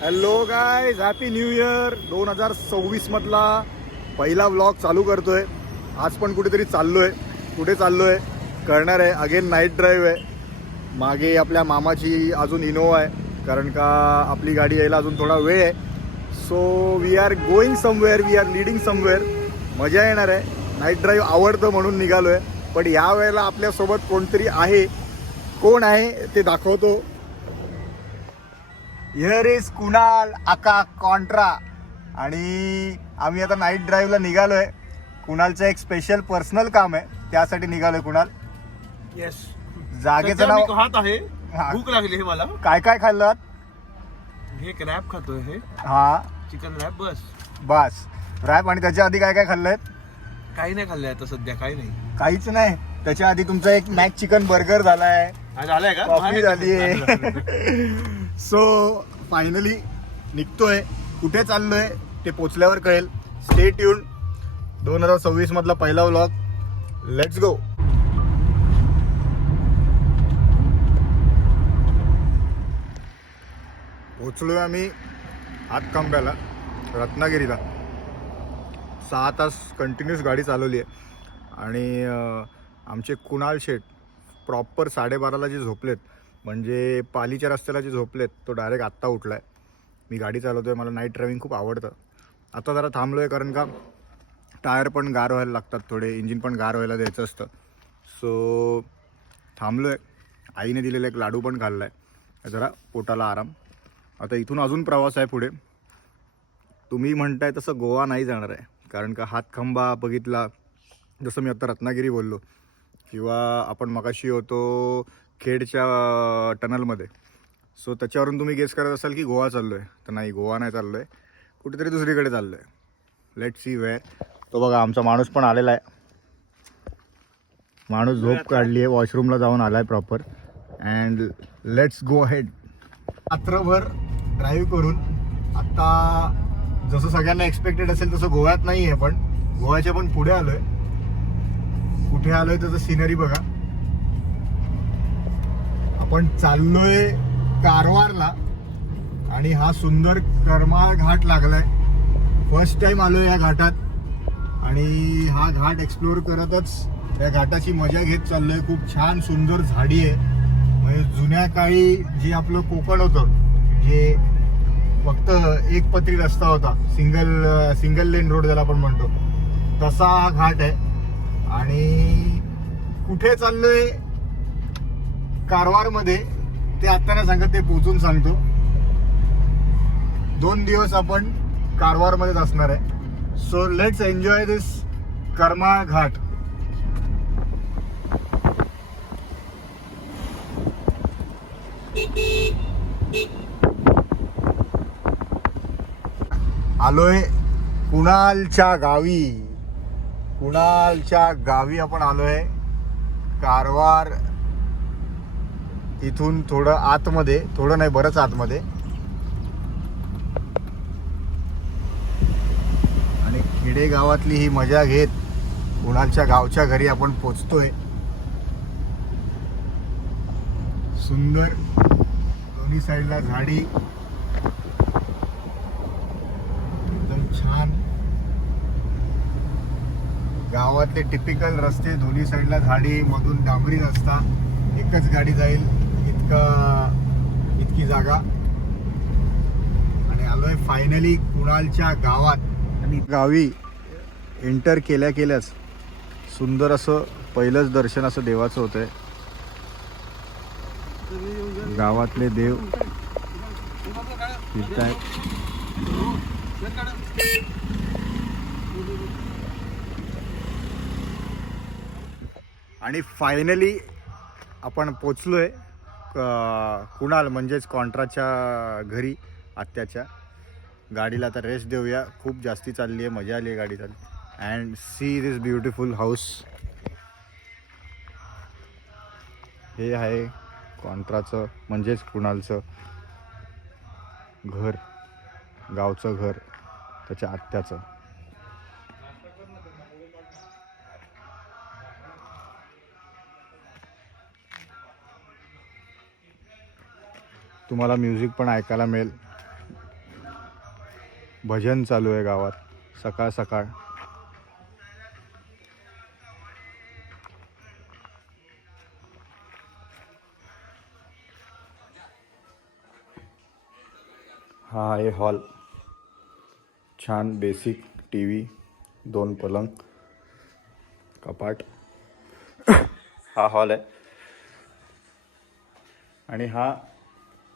Hello guys, happy new year. 2026 मधला पहिला vlog चालू करतोय. आज पण कुठेतरी चाललोय. कुठे चाललोय करणार आहे. अगेन नाईट ड्राईव्ह आहे. मागे आपल्या मामाची अजून इनोवा आहे, कारण का आपली गाडी यायला अजून थोडा वेळ आहे. So we are going somewhere, we are leading somewhere. मजा येणार आहे. नाईट ड्राईव्ह आवडतं म्हणून निघालो आहे. पण या वेळेला आपल्यासोबत कोणतरी आहे. कोण आहे ते दाखवतो. हिअर इज कुणाल आका कॉन्ट्रा. आणि आम्ही आता नाईट ड्राईव्हला निघालो आहे. कुणालचं एक स्पेशल पर्सनल काम आहे, त्यासाठी निघालोय. कुणाल, येस, जागेचं नाव खात आहे. हा. भूक लागली आहे मला. काय काय खाल्लं? हे रॅप खातोय. हे हा, चिकन रॅप. बस रॅप. आणि त्याच्या आधी काय काय खाल्लंय? काही नाही खाल्लंय आता सध्या, काही नाही. काहीच नाही. त्याच्या आधी तुमचा एक मॅक चिकन बर्गर झालाय, झालंय का? कॉफी झाली आहे. सो फायनली निघतोय. कुठे चाललोय ते पोचल्यावर कळेल. Stay tune. 2026 मधला पहिला व्लॉग. Let's go. पोचलोय आम्ही हातखंब्याला, रत्नागिरीला. 6 तास कंटिन्यूस गाडी चालवली आहे. आणि आमचे कुणाल शेठ प्रॉपर 12:30ला जे झोपलेत, म्हणजे पालीच्या रस्त्याला जे झोपलेत, तो डायरेक्ट आत्ता उठला आहे. मी गाडी चालवतो आहे. मला नाईट ड्रायव्हिंग खूप आवडतं. आता जरा थांबलो आहे, कारण का टायर पण गार व्हायला लागतात थोडे, इंजिन पण गार व्हायला द्यायचं असतं. सो थांबलो आहे. आईने दिलेला एक लाडू पण खाल्ला आहे, जरा पोटाला आराम. आता इथून अजून प्रवास आहे पुढे. तुम्ही म्हणताय तसं गोवा नाही जाणार आहे, कारण का हातखंबा बघितला, जसं मी आत्ता रत्नागिरी बोललो, किंवा आपण मगाशी होतो खेडच्या टनलमध्ये. सो त्याच्यावरून तुम्ही गेस करत असाल की गोवा चाललो आहे. तर नाही, गोवा नाही चाललो आहे, कुठेतरी दुसरीकडे चाललो आहे. Let see where. तो बघा आमचा माणूस पण आलेला आहे. माणूस झोप काढली आहे, वॉशरूमला जाऊन आला आहे proper. And let's go head. रात्रभर ड्राईव्ह करून आत्ता जसं सगळ्यांना एक्सपेक्टेड असेल तसं गोव्यात नाही आहे, पण गोव्याच्या पण पुढे आलो आहे. कुठे आलोय त्याचं सिनरी बघा. आपण चाललोय कारवारला, आणि हा सुंदर करमाळ घाट लागलाय. फर्स्ट टाइम आलोय या घाटात, आणि हा घाट एक्सप्लोर करतच या घाटाची मजा घेत चाललोय. खूप छान सुंदर झाडी आहे. म्हणजे जुन्या काळी जे आपलं कोकण होतं, जे फक्त एक पत्री रस्ता होता, सिंगल लेन रोड ज्याला आपण म्हणतो, तसा हा घाट आहे. आणि कुठे चाललोय कारवारमध्ये ते आता नाही सांगत, ते पोचून सांगतो. 2 दिवस आपण कारवारमध्येच असणार आहे. सो लेट्स एन्जॉय दिस करमाळ घाट. आलोय कुणालच्या गावी. कुणालच्या गावी आपण आलोय. कारवार इथून थोडं आतमध्ये, थोडं नाही बरंच आतमध्ये. आणि खेडेगावातली ही मजा घेत कुणालच्या गावच्या घरी आपण पोचतोय. सुंदर दोन्ही साईडला झाडी, एकदम छान. गावातले टिपिकल रस्ते, दोन्ही साईडला झाडी, मधून डांबरी रस्ता, एकच गाडी जाईल इतकी जागा. आणि आलोय फायनली कुणालच्या गावात. आणि गावी एंटर केल्याच सुंदर असं पहिलंच दर्शन असं देवाचं होतंय. गावातले देव फिरतायत. आणि फायनली आपण पोचलोय कुणाल, म्हणजेच कॉन्ट्राच्या घरी, आत्याच्या. गाडीला आता रेस्ट देऊया. खूप जास्ती चालली आहे, मजा आली आहे गाडी चालली. And see this beautiful house. हे आहे कॉन्ट्राचं, म्हणजेच कुणालचं घर, गावचं घर, त्याच्या आत्याचं. तुम्हाला म्युझिक पण ऐकायला मिळेल. भजन चालू आहे गावात सकाळ सकाळ. हा आहे हॉल. छान बेसिक टी व्ही, 2 पलंग, कपाट. हा हॉल आहे. आणि हा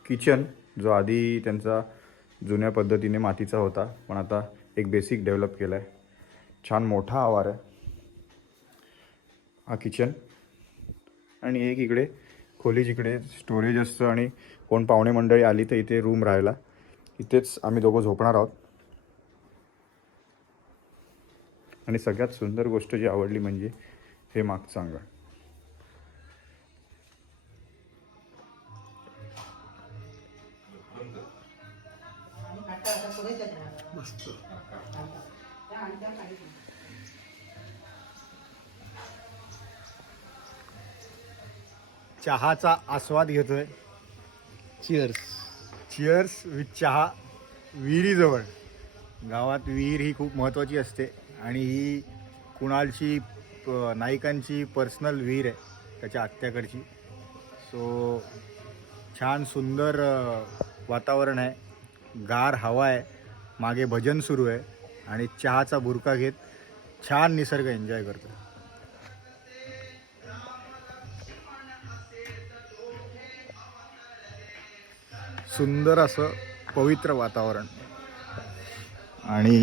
किचन जो आधी त्यांचा जुन्या पद्धतीने मातीचा होता पण आता एक बेसिक डेव्हलप केला आहे. छान मोठा आवार आहे हा किचन. आणि एक इकडे खोली जिकडे स्टोरेज असतं आणि कोण पाहुणे मंडळी आली तर इथे रूम राहायला. इथेच आम्ही दोघं झोपणार आहोत. आणि सगळ्यात सुंदर गोष्ट जी आवडली म्हणजे हे मागचं अंगण. मस्त. चहाचा आस्वाद घेतोय. चिअर्स. चिअर्स विथ चहा विहिरीजवळ. गावात विहीर ही खूप महत्त्वाची असते आणि ही कुणालची नाईकांची पर्सनल विहीर आहे त्याच्या आत्याकडची. सो छान सुंदर वातावरण आहे. गार हवा आहे. मागे भजन सुरू आहे आणि चहाचा बुरका घेत छान निसर्ग एन्जॉय करतो. सुंदर असं पवित्र वातावरण. आणि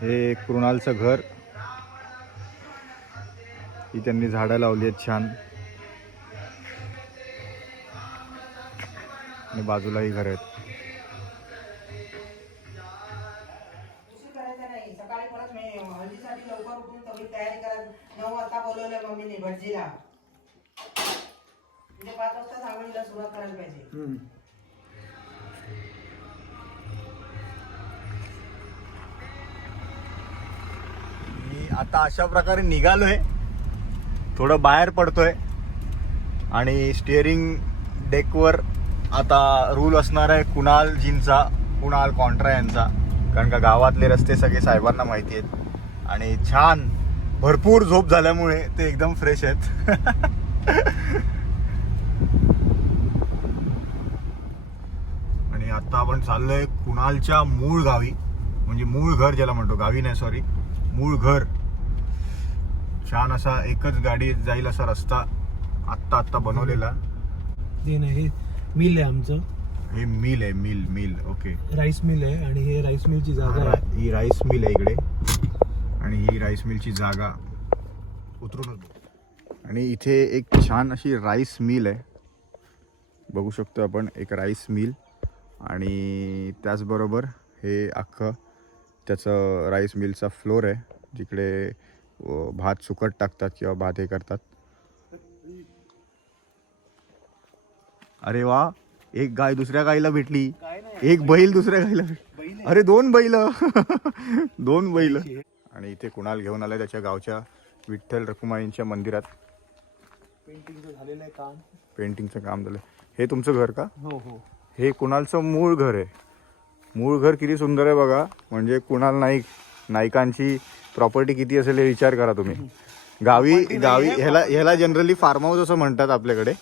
हे कृणालचं घर. ही त्यांनी झाडं लावली आहेत छान. आणि बाजूलाही घर आहेत. सकाळी परत हळदीसाठी लवकर उठून सगळी तयारी करा. 9 वाजता बोलवलं मम्मीने भटजीला. म्हणजे 5 वाजता सांगलीला सुरुवात करायला पाहिजे. मी आता अशा प्रकारे निघालोय. थोडं बाहेर पडतोय आणि स्टिअरिंग डेकवर आता रूल असणार आहे कुणालजींचा, कुणाल कॉन्ट्रा यांचा. कारण का गावातले रस्ते सगळे साहेबांना माहिती आहेत आणि छान भरपूर झोप झाल्यामुळे ते एकदम फ्रेश आहेत. आणि आता आपण चाललोय कुणालच्या मूळ गावी, म्हणजे मूळ घर ज्याला म्हणतो, गावी नाही सॉरी, मूळ घर. छान असा एकच गाडी जाईल असा रस्ता आत्ता बनवलेला. ते नाही, मिल आहे आमचं. हे मिल आहे, मिल ओके. राईस मिल आहे आणि हे राईस मिलची जागा आहे. ही राईस मिल आहे इकडे आणि ही राईस मिलची जागा उतरूनच बघू. आणि इथे एक छान अशी राईस मिल आहे, बघू शकतो आपण. एक राईस मिल आणि त्याचबरोबर हे अख्खं त्याचं राईस मिलचा फ्लोर आहे जिकडे भात सुकट टाकतात किंवा भात हे करतात. अरे वा, एक गाय दुसऱ्या गायला भेटली, एक बैल दुसऱ्या गायला भेटली. अरे 2 बैल. 2 बैल. आणि इथे कुणाल घेऊन आलाय त्याच्या गावच्या विठ्ठल रखुमाईंच्या मंदिरात. पेंटिंगचं झालेलं आहे काम. पेंटिंगचं काम झालं. हे तुमचं घर का? हो हो. हे कुणालचं मूळ घर आहे. मूळ घर किती सुंदर आहे बघा. म्हणजे कुणाल नाईकांची प्रॉपर्टी किती असेल हे विचार करा तुम्ही. गावी ह्याला जनरली फार्म हाऊस असं म्हणतात आपल्याकडे.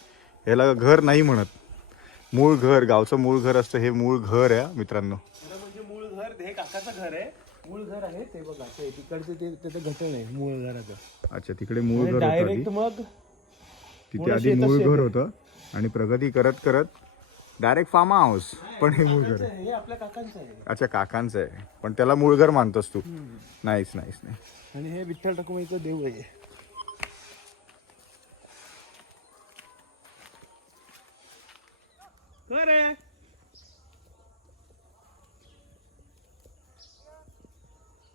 ह्याला घर नाही म्हणत. मूळ घर, गावचं मूळ घर असतं. हे मूळ घर आहे मित्रांनो. म्हणजे मूळ घर हे काकाचं घर आहे. मूळ घर आहे ते बघा. ते तिकडचं ते त्याचं घटन आहे मूळ घराचं. अच्छा, तिकडे मूळ घर होतं डायरेक्ट मग तिथे आधी मूळ घर होतं आणि प्रगती करत करत डायरेक्ट फार्म हाऊस. पण हे मूळ घर आहे. हे आपल्या काकांचं आहे. अच्छा, काकांचं आहे पण त्याला मूळ घर मानतोस तू. नाहीच. आणि हे विठ्ठल रखुमाईचं देव आहे. अरे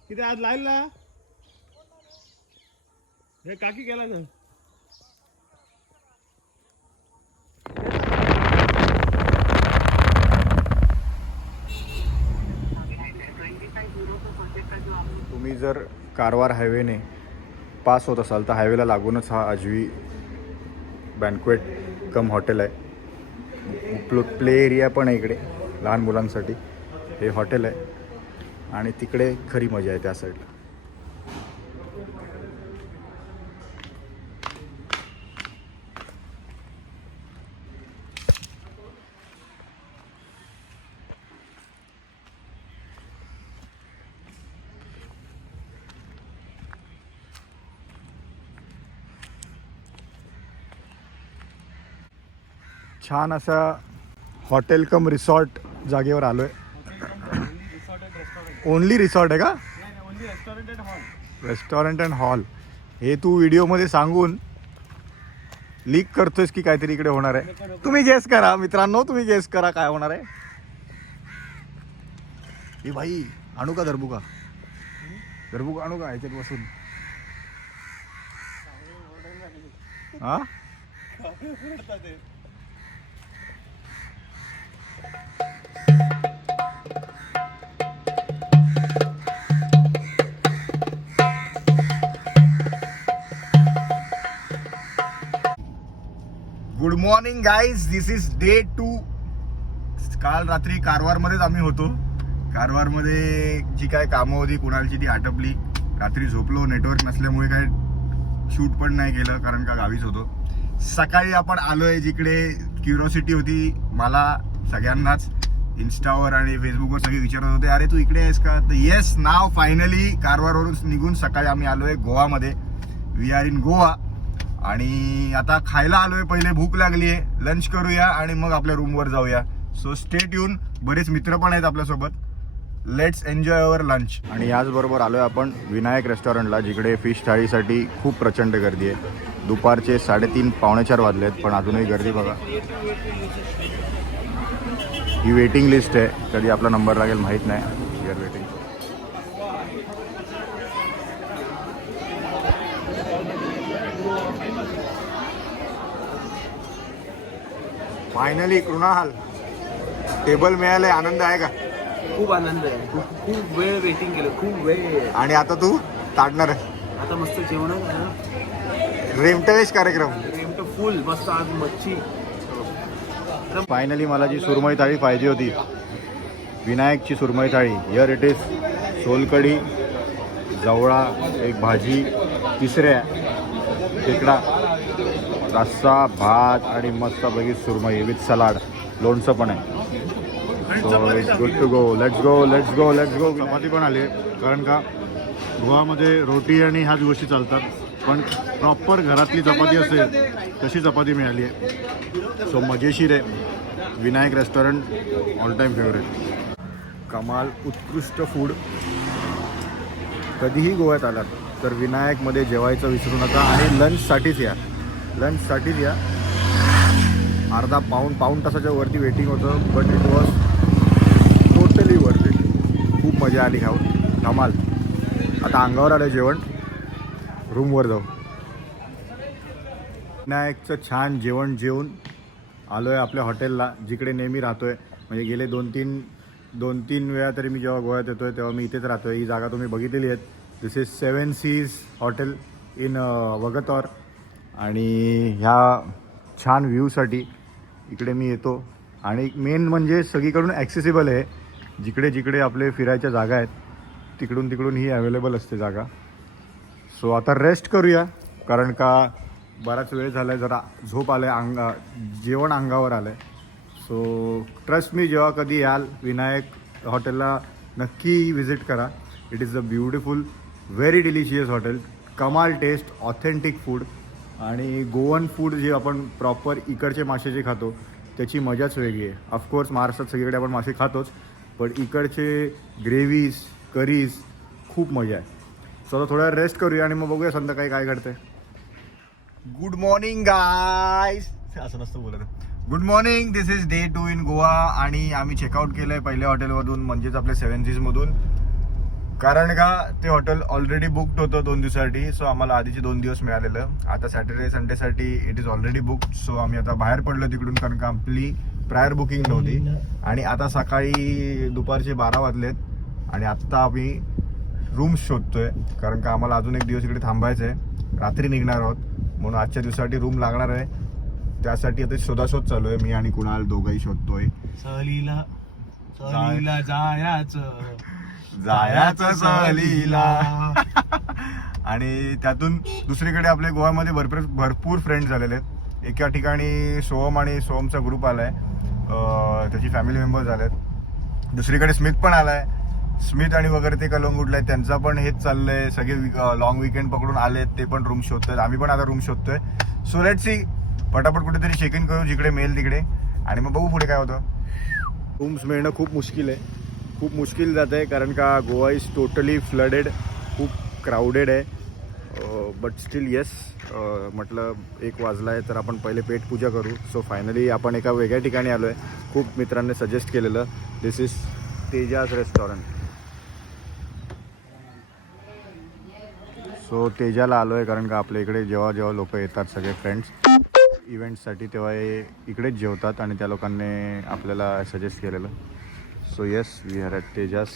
किती आज लाईनला हे काकी गेला ना. तुम्ही जर कारवार हायवेने पास होत असाल तर हायवेला लागूनच हा आजवी बँक्वेट कम हॉटेल आहे. प्ले एरिया पण आहे इकडे लहान मुलांसाठी. हे हॉटेल आहे आणि तिकडे खरी मजा आहे त्या साईडला. छान असा हॉटेल कम रिसॉर्ट जागेवर आलो आहे. ओनली रिसॉर्ट आहे का? Restaurant and hall. हे तू व्हिडिओमध्ये सांगून लीक करतोयस की काहीतरी इकडे होणार आहे? तुम्ही गेस करा मित्रांनो, तुम्ही गेस करा काय होणार आहे. हे भाई आणू का दरबुका? दरबुका आणू का ह्याच्यात बसून? हा good morning guys, this is day 2. काल रात्री कारवारमध्येच आम्ही होतो. कारवारमध्ये जी काय कामं होती कुणालची ती आटपली. रात्री झोपलो, नेटवर्क नसल्यामुळे काय शूट पण नाही केलं कारण का गावीच होतो. सकाळी आपण आलोय जिकडे क्युरिओसिटी होती मला, सगळ्यांनाच इन्स्टावर आणि फेसबुकवर सगळे विचारत होते अरे तू इकडे आहेस का? तर येस, नाव फायनली कारवारवरून निघून सकाळी आम्ही आलोय गोवामध्ये. वी आर इन गोवा आणि आता खायला आलोय. पहिले भूक लागली आहे, लंच करूया आणि मग आपल्या रूमवर जाऊया. So stay tune. बरेच मित्र पण आहेत आपल्यासोबत. Let's enjoy our lunch. आणि याचबरोबर आलोय आपण विनायक रेस्टॉरंटला, जिकडे फिश थाळीसाठी खूप प्रचंड गर्दी आहे. दुपारचे 3:30 पावणे 4 वाजलेत पण अजूनही गर्दी बघा. ही वेटिंग लिस्ट आहे, कधी आपला नंबर लागेल माहीत नाही. We are waiting. Finally Krunal table मिळालंय. आनंद आहे का? खूप आनंद आहे. खूप वेळ वेटिंग केलं, खूप वेळ. आणि आता तू ताडणार आहे आता मस्त जेवण, रेमटवेश कार्यक्रम. फुल मस्त. आज मच्छी. फायनली मला जी सुरमई थाळी पाहिजे होती, विनायकची सुरमई थाळी. Here it is. सोलकढी, जवळा, एक भाजी, तिसऱ्या खेकडा, रस्सा, भात आणि मस्तपैकी सुरमई विथ सलाड, लोणचं पण आहे. So it's good to go. Let's go, let's go, let's go. चपाती पण आली आहे कारण का गोवामध्ये रोटी आणि ह्याच गोष्टी चालतात, पण प्रॉपर घरातली चपाती असेल तशी चपाती मिळाली आहे. सो मजेशीर आहे. Vinayak restaurant all time favourite. कमाल उत्कृष्ट फूड. कधीही गोव्यात आलात तर विनायकमध्ये जेवायचं विसरू नका. आणि लंचसाठीच या, लंचसाठीच या. अर्धा पाऊण तासाच्या वरती वेटिंग होतं, but it was totally worth it. खूप मजा आली खाऊन, धमाल. आता अंगावर आलं जेवण, रूमवर जाऊ. विनायकचं छान जेवण जेवून आलो आहे आपल्या हॉटेलला, जिकडे नेहमी राहतो आहे. म्हणजे गेले दोन तीन वेळा तरी मी जेव्हा गोव्यात येतो आहे तेव्हा मी इथेच राहतो आहे. ही जागा तुम्ही बघितलेली आहेत. This is 7 Seas hotel in वगतौर. आणि ह्या छान व्ह्यूसाठी इकडे मी येतो. आणि मेन म्हणजे सगळीकडून ॲक्सेसिबल आहे. जिकडे जिकडे आपले फिरायच्या जागा आहेत तिकडून ही अवेलेबल असते जागा. सो आता रेस्ट करूया कारण का बराच वेळ झाला आहे, जरा झोप आलं आहे, जेवण अंगावर आलं आहे. सो ट्रस्ट मी, जेव्हा कधी याल विनायक हॉटेलला नक्की विजिट करा. It is a beautiful, very delicious hotel. कमाल टेस्ट, ऑथेंटिक फूड. आणि गोवन फूड जे आपण प्रॉपर इकडचे मासे जे खातो त्याची मजाच वेगळी आहे. ऑफकोर्स महाराष्ट्रात सगळीकडे आपण मासे खातोच, पण इकडचे ग्रेव्हीज, करीज खूप मजा आहे. सो आता थोडा रेस्ट करूया आणि मग बघूया संध्याकाळी काय घडतंय. Good morning guys. असं नसतं बोलत. Good morning, this is day 2 in Goa. आणि आम्ही चेकआउट केलं आहे पहिल्या हॉटेलमधून, म्हणजेच आपल्या 7 Seasमधून. कारण का ते हॉटेल ऑलरेडी बुकड होतं 2 दिवसासाठी. सो आम्हाला आधीचे 2 दिवस मिळालेलं. आता सॅटर्डे संडेसाठी it is already booked. So आम्ही आता बाहेर पडलो तिकडून कारण का आपली प्रायर बुकिंग नव्हती. आणि आता सकाळी दुपारचे 12 वाजलेत आणि आत्ता आम्ही रूम्स शोधतोय कारण का आम्हाला अजून एक दिवस इकडे थांबायचं आहे. रात्री निघणार आहोत म्हणून आजच्या दिवसासाठी रूम लागणार आहे. त्यासाठी आता शोधाशोध चालू आहे. मी आणि कुणाल दोघंही शोधतोय. सहलीला जायाचं सहलीला. आणि त्यातून दुसरीकडे आपले गोव्यामध्ये भरपूर फ्रेंड्स झालेले आहेत. एका ठिकाणी सोहम आणि सोहमचा ग्रुप आलाय, त्याची फॅमिली मेंबर्स आलेत. दुसरीकडे स्मिथ पण आलाय. स्मिथ आणि वगैरे ते कलंगूटला आहेत, त्यांचा पण हेच चाललंय. सगळे लॉंग विकेंड पकडून आलेत, ते पण रूम शोधतोय. आम्ही पण आता रूम शोधतोय. सो लेट्स सी, पटापट कुठेतरी चेक इन करू जिकडे मेल तिकडे, आणि मग बघू पुढे काय होतं. रूम्स मिळणं खूप मुश्किल आहे, खूप मुश्किल जात आहे, कारण का गोवा इज टोटली फ्लडेड, खूप क्राऊडेड आहे. बट स्टील येस, म्हटलं 1 वाजला आहे तर आपण पहिले पेटपूजा करू. सो फायनली आपण एका वेगळ्या ठिकाणी आलो आहे. खूप मित्रांनी सजेस्ट केलेलं, दिस इज तेजाज रेस्टॉरंट. सो तेजाला आलो आहे कारण का आपल्या इकडे जेव्हा जेव्हा लोक येतात सगळे फ्रेंड्स इव्हेंटसाठी, तेव्हा हे इकडेच जेवतात आणि त्या लोकांनी आपल्याला सजेस्ट केलेलं. So yes, we are at Tejas.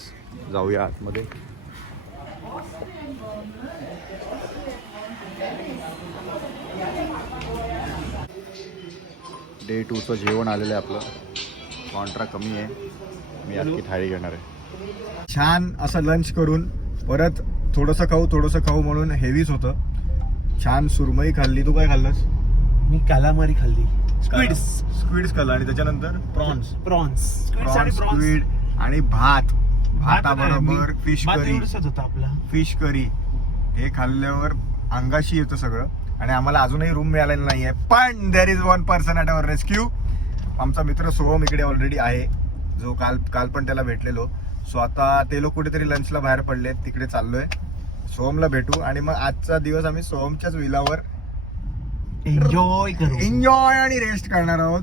जाऊया आतमध्ये. डे 2चं जेवण आलेलं आहे आपलं. कॉन्ट्रा कमी आहे, मी अख्खी थाळी घेणार आहे. छान असं लंच करून परत थोडंसं खाऊ म्हणून हेवीच होतं. छान सुरमई खाल्ली. तू काय खाल्लंस? मी कालामारी खाल्ली. स्क्विड्स खाल्ला आणि त्याच्यानंतर प्रॉन्स स्क्विड आणि भाताबरोबर फिश करी. होता आपला फिश करी हे खाल्ल्यावर अंगाशी येतं सगळं. आणि आम्हाला अजूनही रूम मिळालेला नाही आहे, पण there is 1 person at our rescue. आमचा मित्र सोहम इकडे ऑलरेडी आहे, जो काल पण त्याला भेटलेलो. सो आता ते लोक कुठेतरी लंचला बाहेर पडले, तिकडे चाललोय. सोहमला भेटू आणि मग आजचा दिवस आम्ही सोहमच्याच विलावर एन्जॉय आणि रेस्ट करणार आहोत.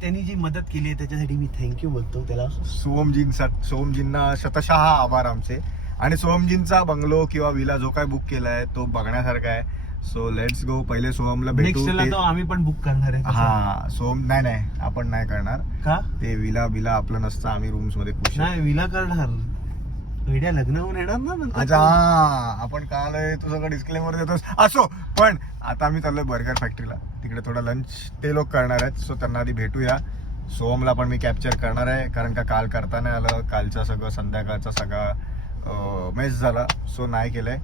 त्यांनी जी मदत केली आहे त्याच्यासाठी मी थँक्यू बोलतो त्याला. सोहमजींना शतशः आभार आमचे. आणि सोहमजींचा बंगलो किंवा विला जो काय बुक केलाय तो बघण्यासारखा आहे. सो लेट्स गो. पहिले सोहमला भेटू. आम्ही पण बुक करणार आहे. हा, सोहम नाही आपण नाही करणार. का? ते विला आपलं नसतं. आम्ही रूम्स मध्ये खुश नाही, विला करणार. वेड्या लग्न होऊन येणार ना. अच्छा, आपण काल तू सगळं डिस्क्लेमर देतोस. असो, पण आता आम्ही चाललोय बर्गर फॅक्टरीला. तिकडे थोडा लंच ते लोक करणार आहेत. सो त्यांना आधी भेटूया. सोहमला पण मी कॅप्चर करणार आहे, कारण का काल करता नाही आलं. कालचा सगळं संध्याकाळचा सगळा मेस झाला, सो नाही केलंय.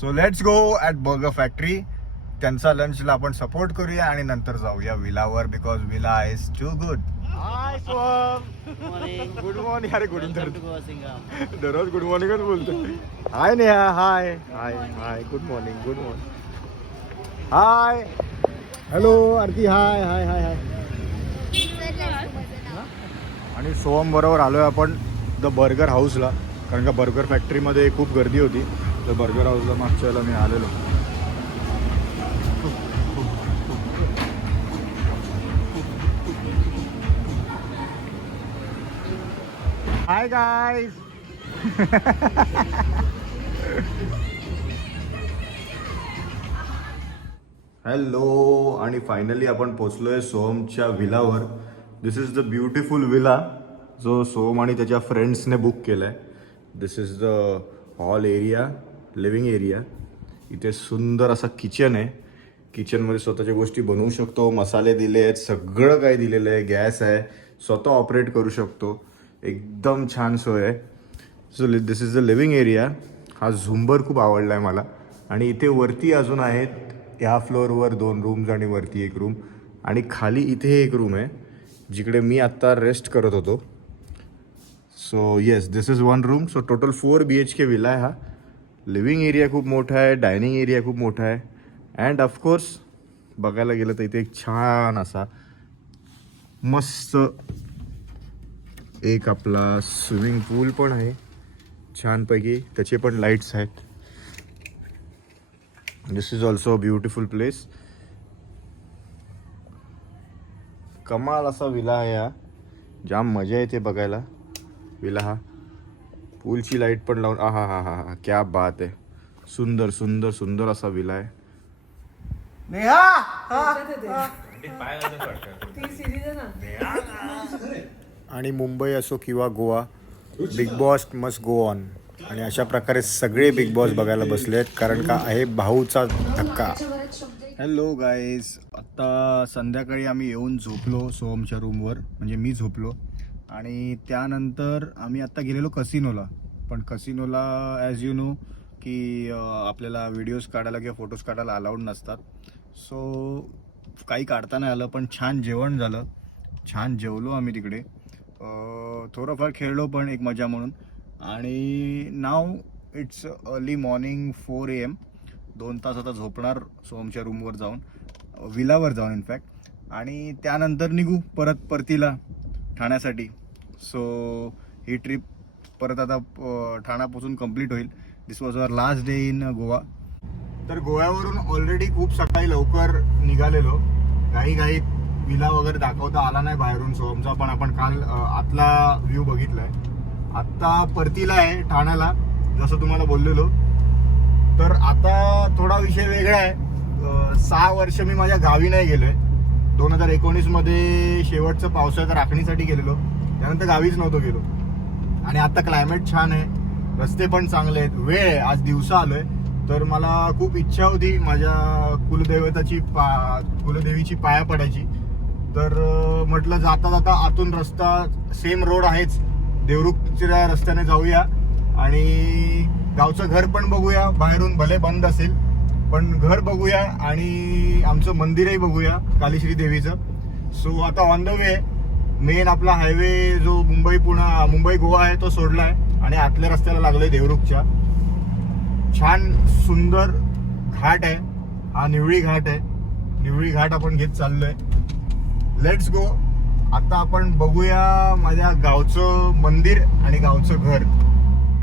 So let's go at Burger Factory. त्यांचा लंचला आपण सपोर्ट करूया आणि नंतर जाऊया विलावर, because villa is too good. Hi Soham. Good morning. अरे गुड मॉर्निंग, दररोज गुड मॉर्निंगच बोलतो. Hi Neha. Hi hi hi. Good morning. Hi. Hello Aarti. Hi hi hi hi. आणि सोहम बरोबर आलोय आपण द बर्गर हाऊसला, कारण का बर्गर फॅक्टरीमध्ये खूप गर्दी होती. तर बर्गर हाऊसला मागच्या वेळेला मी आलेलो. Hi guys. हॅलो. आणि फायनली आपण पोचलोय सोहमच्या विलावर. This is the beautiful villa जो सोहम आणि त्याच्या फ्रेंड्सने बुक केलाय. This is the hall area, living area. इथे सुंदर असा किचन आहे. किचनमध्ये स्वतःच्या गोष्टी बनवू शकतो. मसाले दिले आहेत, सगळं काही दिलेलं आहे. गॅस आहे, स्वतः ऑपरेट करू शकतो. एकदम छान सोय आहे. So this is the living area. हा झुंबर खूप आवडला आहे मला. आणि इथे वरती अजून आहेत, ह्या फ्लोअरवर 2 रूम्स आणि वरती 1 रूम. आणि खाली इथे 1 रूम आहे जिकडे मी आत्ता रेस्ट करत होतो. So yes, this is 1 room. So total 4 BHK villa आहे हा. लिव्हिंग एरिया खूप मोठा आहे, डायनिंग एरिया खूप मोठा आहे. अँड ऑफकोर्स बघायला गेलं तर इथे एक छान असा मस्त एक आपला स्विमिंग पूल पण आहे छानपैकी. त्याचे पण लाईट्स आहेत. This is also a beautiful place. कमाल असा विला आहे हा. जाम मजा येते बघायला विला हा. पूलची लाईट पण लावून हा हा हा हा, क्या बात आहे. सुंदर सुंदर सुंदर असा विला आहे. आणि मुंबई असो किंवा Goa, big boss must go on. आणि अशा प्रकारे सगळे बिग बॉस बघायला बसले आहेत, कारण का आहे भाऊचा धक्का. Hello guys. आत्ता संध्याकाळी आम्ही येऊन झोपलो सोहमच्या रूमवर, म्हणजे मी झोपलो. आणि त्यानंतर आम्ही आत्ता गेलेलो कसिनोला. पण कसिनोला ॲज यू नो की आपल्याला व्हिडिओज काढायला किंवा फोटोज काढायला अलाउड नसतात. सो काही काढता नाही आलं. पण छान जेवण झालं, छान जेवलो आम्ही तिकडे, थोडंफार खेळलो पण एक मजा म्हणून. आणि नाव इट्स अर्ली मॉर्निंग 4 AM. 2 तास आता झोपणार सोमच्या रूमवर जाऊन, विलावर जाऊन इनफॅक्ट. आणि त्यानंतर निघू परत परतीला ठाण्यासाठी. सो ही ट्रिप परत आता ठाण्यापासून कंप्लीट होईल. This was our last day in Goa. तर गोव्यावरून ऑलरेडी खूप सकाळी लवकर निघालेलो. घाईत विला वगैरे दाखवता आला नाही बाहेरून सोमचा, पण आपण काल आतला व्ह्यू बघितलाय. आत्ता परतीला आहे ठाण्याला, जसं तुम्हाला बोललेलो. तर आता थोडा विषय वेगळा आहे. 6 वर्ष मी माझ्या गावी नाही गेलोय. 2019 मध्ये शेवटचं पावसाळ्याच्या राखणीसाठी गेलेलो, त्यानंतर गावीच नव्हतो गेलो. आणि आता क्लायमेट छान आहे, रस्ते पण चांगले आहेत, वेळ आहे, आज दिवसा आलोय. तर मला खूप इच्छा होती माझ्या कुलदेवीची पाया पडायची. तर म्हटलं जाता जाता आतून रस्ता सेम रोड आहेच, देवरुखच्या रस्त्याने जाऊया आणि गावचं घर पण बघूया. बाहेरून भले बंद असेल पण घर बघूया आणि आमचं मंदिरही बघूया कालीश्री देवीचं. सो आता ऑन द वे. मेन आपला हायवे जो मुंबई गोवा आहे तो सोडलाय आणि आतल्या रस्त्याला लागलोय देवरुखच्या. छान सुंदर घाट आहे हा, निवळी घाट आहे. निवळी घाट आपण घेत चाललोय. Let's go. आता आपण बघूया माझ्या गावचं मंदिर आणि गावचं घर.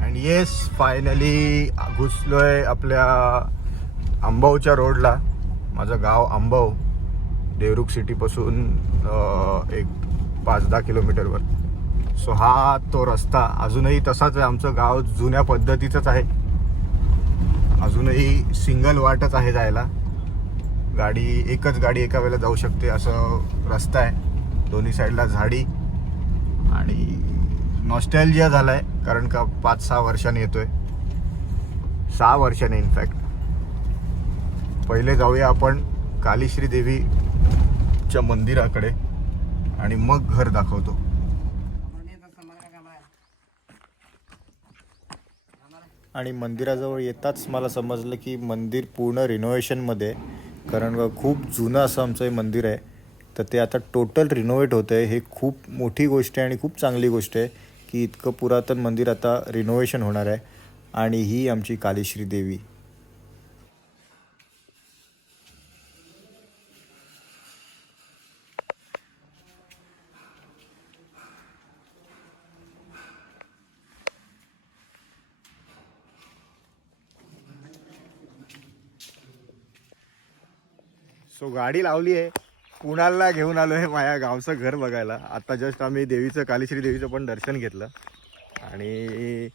अँड येस, फायनली घुसलोय आपल्या अंबावच्या रोडला. माझं गाव अंबाव देवरुख सिटीपासून एक 5-10 किलोमीटरवर. सो हा तो रस्ता अजूनही तसाच आहे. आमचं गाव जुन्या पद्धतीचंच आहे, अजूनही सिंगल वाटच आहे जायला. एकच गाडी एका वेळेला जाऊ शकते असं रस्ता आहे. दोन्ही साईडला झाडी आणि नॉस्टॅल्जिया झालाय, कारण का 5-6 वर्षांनी येतोय. 6 वर्षांनी इनफॅक्ट. पहिले जाऊया आपण कालीश्री देवीच्या मंदिराकडे आणि मग घर दाखवतो. आणि मंदिराजवळ येताच मला समजलं की मंदिर पूर्ण रिनोव्हेशनमध्ये आहे, कारण खूप जुनं असं आमचं हे मंदिर आहे. तर ते आता टोटल रिनोव्हेट होतं आहे. हे खूप मोठी गोष्ट आहे आणि खूप चांगली गोष्ट आहे की इतकं पुरातन मंदिर आता रिनोव्हेशन होणार आहे. आणि ही आमची कालीश्री देवी. सो गाडी लावली आहे, कुणालला घेऊन आलो आहे माझ्या गावचं घर बघायला. आता जस्ट आम्ही कालीश्री देवीचं पण दर्शन घेतलं. आणि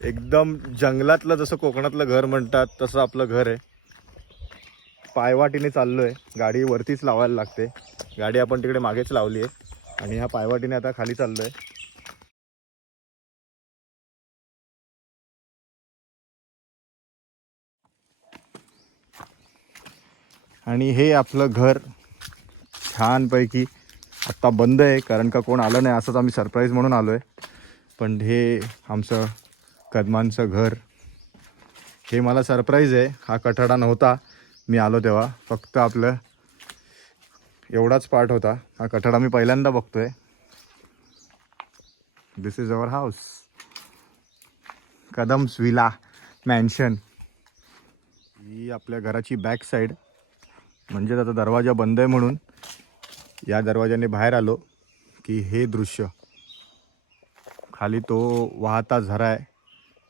एकदम जंगलातलं, जसं कोकणातलं घर म्हणतात तसं आपलं घर आहे. पायवाटीने चाललो आहे, गाडी वरतीच लावायला लागते. गाडी आपण तिकडे मागेच लावली आहे आणि ह्या पायवाटीने आता खाली चाललो आहे. आणि हे आपलं घर छानपैकी आत्ता बंद आहे, कारण का कोण आलं नाही, असंच आम्ही सरप्राईज म्हणून आलो आहे. पण हे आमचं कदमांचं घर, हे मला सरप्राईज आहे. हा कठडा नव्हता मी आलो तेव्हा, फक्त आपलं एवढाच पार्ट होता. हा कठडा मी पहिल्यांदा बघतोय. This is our house, Kadam's villa mansion. ही आपल्या घराची बॅक साईड. म्हणजे आता दरवाजा बंद आहे म्हणून या दरवाजाने बाहेर आलो की हे दृश्य. खाली तो वाहता झरा आहे,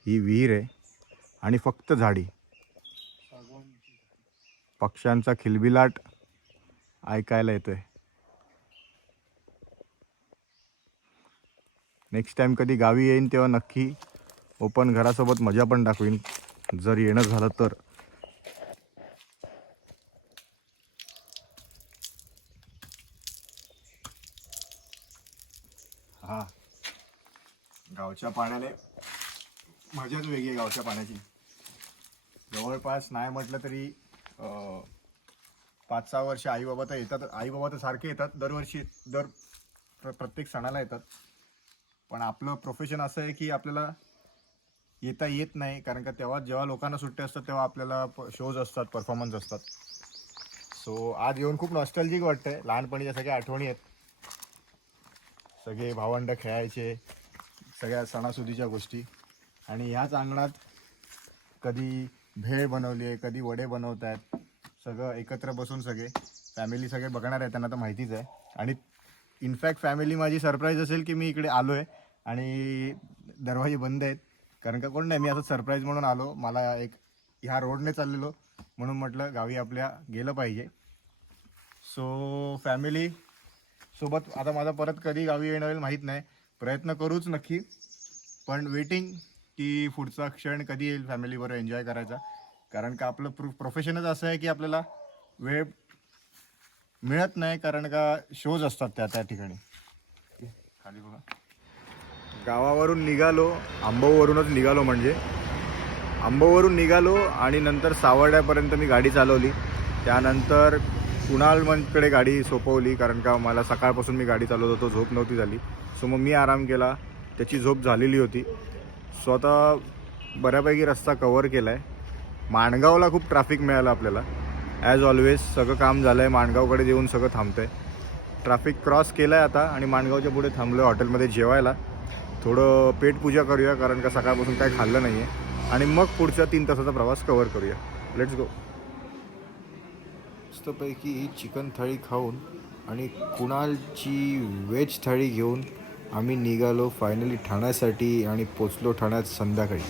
ही विहीर आहे आणि फक्त झाडी. पक्ष्यांचा खिलबिलाट ऐकायला येतोय. नेक्स्ट टाइम कधी गावी येईन तेव्हा नक्की ओपन घरासोबत मजा पण दाखवीन, जर येणं झालं तर. हा, गावच्या पाण्याने मजाच वेगळी आहे गावच्या पाण्याची. जवळपास नाही म्हटलं तरी 5-6 वर्ष आई बाबा तर येतात. आई बाबा तर सारखे येतात दरवर्षी, प्रत्येक सणाला येतात. पण आपलं प्रोफेशन असं आहे की आपल्याला येता येत नाही, कारण का तेव्हा जेव्हा लोकांना सुट्टे असतात तेव्हा आपल्याला शोज असतात, परफॉर्मन्स असतात. सो आज येऊन खूप नॉस्टॅल्जिक वाटतंय. लहानपणीच्या सगळ्या आठवणी आहेत. सगळे भावंड खेळायचे, सगळ्या सणासुदीच्या गोष्टी. आणि ह्याच अंगणात कधी भेळ बनवली आहे, कधी वडे बनवत आहेत. सगळं एकत्र बसून सगळे फॅमिली सगळे बघणार आहे, त्यांना तर माहितीच आहे. आणि इनफॅक्ट फॅमिली माझी सरप्राईज असेल की मी इकडे आलो आहे आणि दरवाजे बंद आहेत, कारण का कोण नाही, मी असं सरप्राईज म्हणून आलो. मला एक ह्या रोडने चाललेलो म्हणून म्हटलं गावी आपल्या गेलं पाहिजे. सो फॅमिली सोबत आता माझा परत कधी गावी येणं होईल माहीत नाही, प्रयत्न करूच नक्की. पण वेटिंग की पुढचा क्षण कधी येईल फॅमिलीबरोबर एन्जॉय करायचा, कारण का आपलं प्रोफेशनच असं आहे की आपल्याला वेळ मिळत नाही, कारण का शोज असतात त्या ठिकाणी. खाली बघा. गावावरून निघालो, आंबवरूनच निघालो, म्हणजे आंबवरून निघालो आणि नंतर सावर्ड्यापर्यंत मी गाडी चालवली. त्यानंतर कुणालकडे गाडी सोपवली, कारण का मला सकाळपासून मी गाडी चालवत होतो, झोप नव्हती झाली. सो मग मी आराम केला, त्याची झोप झालेली होती. सो आता बऱ्यापैकी रस्ता कवर केला आहे. माणगावला खूप ट्रॅफिक मिळालं आपल्याला, ॲज ऑलवेज. सगळं काम झालं आहे, माणगावकडे येऊन सगळं थांबतं आहे. ट्रॅफिक क्रॉस केलं आहे आता आणि माणगावच्या पुढे थांबलो आहे हॉटेलमध्ये जेवायला. थोडं पेटपूजा करूया, कारण का सकाळपासून काय खाल्लं नाही आहे. आणि मग पुढच्या 3 तासाचा प्रवास कवर करूया. Let's go. मस्तपैकी चिकन थाळी खाऊन आणि कुणालची व्हेज थाळी घेऊन आम्ही निघालो फायनली ठाण्यासाठी आणि पोचलो ठाण्यात संध्याकाळी.